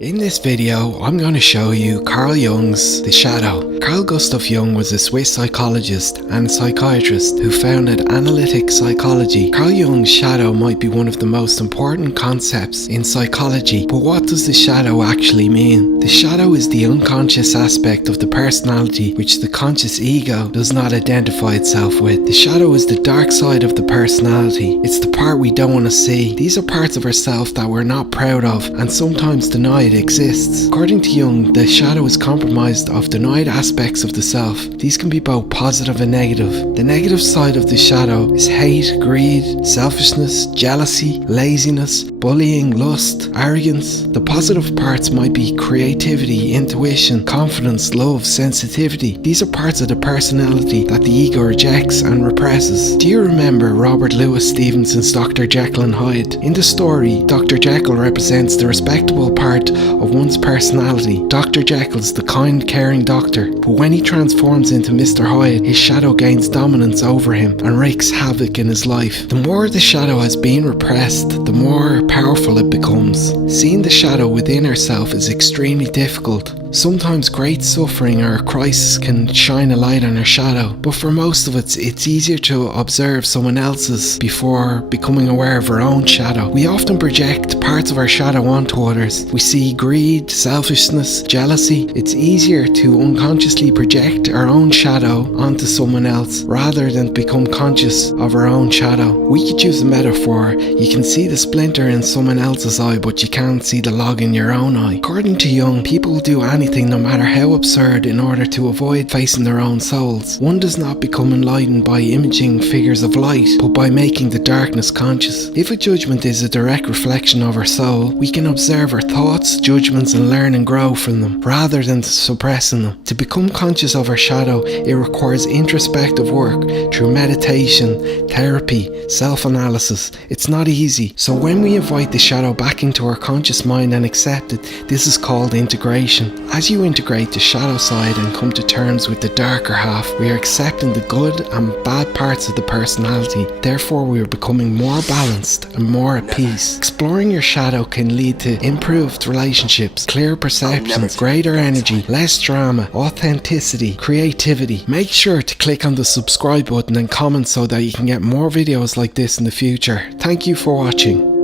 In this video, I'm going to show you Carl Jung's The Shadow. Carl Gustav Jung was a Swiss psychologist and psychiatrist who founded analytic psychology. Carl Jung's shadow might be one of the most important concepts in psychology, but what does the shadow actually mean? The shadow is the unconscious aspect of the personality which the conscious ego does not identify itself with. The shadow is the dark side of the personality. It's the part we don't want to see. These are parts of ourselves that we're not proud of and sometimes deny it exists. According to Jung, the shadow is comprised of denied aspects of the self. These can be both positive and negative. The negative side of the shadow is hate, greed, selfishness, jealousy, laziness, bullying, lust, arrogance. The positive parts might be creativity, intuition, confidence, love, sensitivity. These are parts of the personality that the ego rejects and represses. Do you remember Robert Louis Stevenson's Dr. Jekyll and Hyde? In the story, Dr. Jekyll represents the respectable part of one's personality. Dr. Jekyll's the kind, caring doctor, but when he transforms into Mr. Hyde, his shadow gains dominance over him and wreaks havoc in his life. The more the shadow has been repressed, the more powerful it becomes. Seeing the shadow within ourselves is extremely difficult. Sometimes great suffering or crisis can shine a light on our shadow, but for most of us, it's easier to observe someone else's before becoming aware of our own shadow. We often project parts of our shadow onto others. We see greed, selfishness, jealousy. It's easier to unconsciously project our own shadow onto someone else rather than become conscious of our own shadow. We could use a metaphor. You can see the splinter in someone else's eye, but you can't see the log in your own eye. According to Jung, people will do anything, no matter how absurd, in order to avoid facing their own souls. One does not become enlightened by imaging figures of light, but by making the darkness conscious. If a judgment is a direct reflection of our soul, we can observe our thoughts, judgments, and learn and grow from them, rather than suppressing them. To become conscious of our shadow, it requires introspective work through meditation, therapy, self-analysis. It's not easy, so when we invite the shadow back into our conscious mind and accept it, this is called integration. As you integrate the shadow side and come to terms with the darker half, we are accepting the good and bad parts of the personality. Therefore, we are becoming more balanced and more at peace. Exploring your shadow can lead to improved relationships, clear perceptions, greater energy, less drama, authenticity, creativity. Make sure to click on the subscribe button and comment so that you can get more videos like this in the future. Thank you for watching.